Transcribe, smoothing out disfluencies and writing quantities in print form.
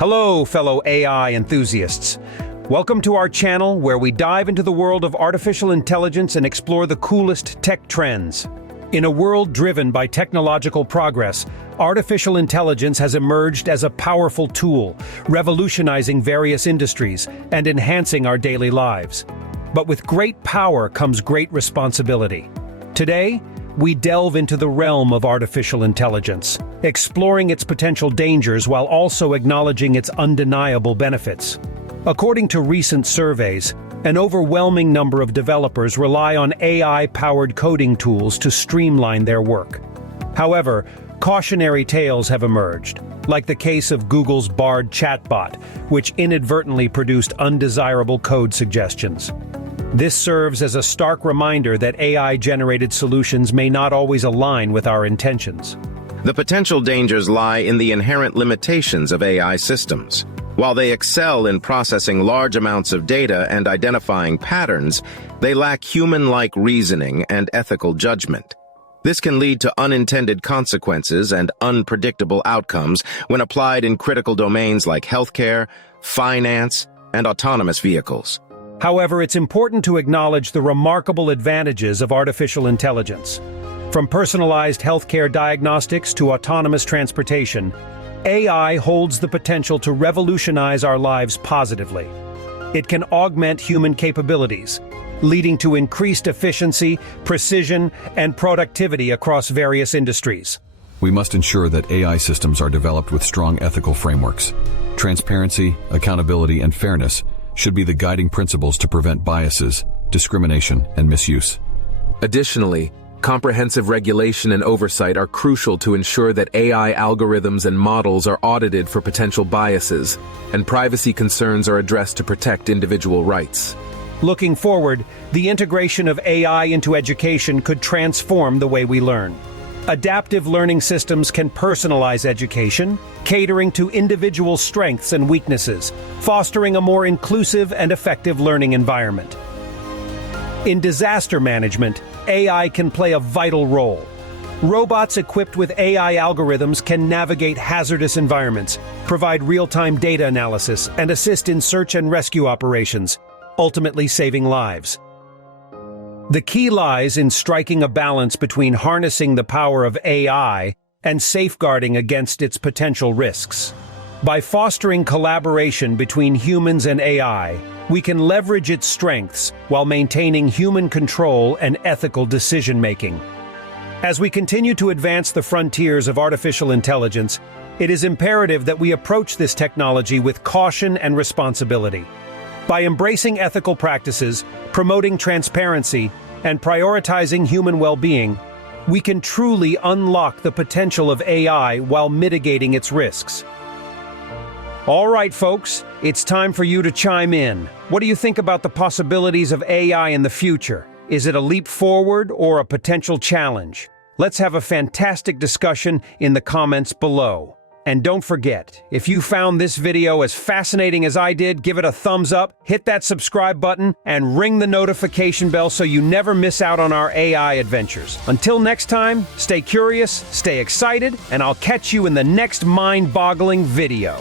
Hello, fellow AI enthusiasts. Welcome to our channel where we dive into the world of artificial intelligence and explore the coolest tech trends. In a world driven by technological progress, artificial intelligence has emerged as a powerful tool, revolutionizing various industries and enhancing our daily lives. But with great power comes great responsibility. Today, we delve into the realm of artificial intelligence, exploring its potential dangers while also acknowledging its undeniable benefits. According to recent surveys, an overwhelming number of developers rely on AI-powered coding tools to streamline their work. However, cautionary tales have emerged, like the case of Google's Bard chatbot, which inadvertently produced undesirable code suggestions. This serves as a stark reminder that AI-generated solutions may not always align with our intentions. The potential dangers lie in the inherent limitations of AI systems. While they excel in processing large amounts of data and identifying patterns, they lack human-like reasoning and ethical judgment. This can lead to unintended consequences and unpredictable outcomes when applied in critical domains like healthcare, finance, and autonomous vehicles. However, it's important to acknowledge the remarkable advantages of artificial intelligence. From personalized healthcare diagnostics to autonomous transportation, AI holds the potential to revolutionize our lives positively. It can augment human capabilities, leading to increased efficiency, precision, and productivity across various industries. We must ensure that AI systems are developed with strong ethical frameworks. Transparency, accountability, and fairness should be the guiding principles to prevent biases, discrimination, and misuse. Additionally, comprehensive regulation and oversight are crucial to ensure that AI algorithms and models are audited for potential biases, and privacy concerns are addressed to protect individual rights. Looking forward, the integration of AI into education could transform the way we learn. Adaptive learning systems can personalize education, catering to individual strengths and weaknesses, fostering a more inclusive and effective learning environment. In disaster management, AI can play a vital role. Robots equipped with AI algorithms can navigate hazardous environments, provide real-time data analysis, and assist in search and rescue operations, ultimately saving lives. The key lies in striking a balance between harnessing the power of AI and safeguarding against its potential risks. By fostering collaboration between humans and AI, we can leverage its strengths while maintaining human control and ethical decision-making. As we continue to advance the frontiers of artificial intelligence, it is imperative that we approach this technology with caution and responsibility. By embracing ethical practices, promoting transparency, and prioritizing human well-being, we can truly unlock the potential of AI while mitigating its risks. All right, folks, it's time for you to chime in. What do you think about the possibilities of AI in the future? Is it a leap forward or a potential challenge? Let's have a fantastic discussion in the comments below. And don't forget, if you found this video as fascinating as I did, give it a thumbs up, hit that subscribe button, and ring the notification bell so you never miss out on our AI adventures. Until next time, stay curious, stay excited, and I'll catch you in the next mind-boggling video.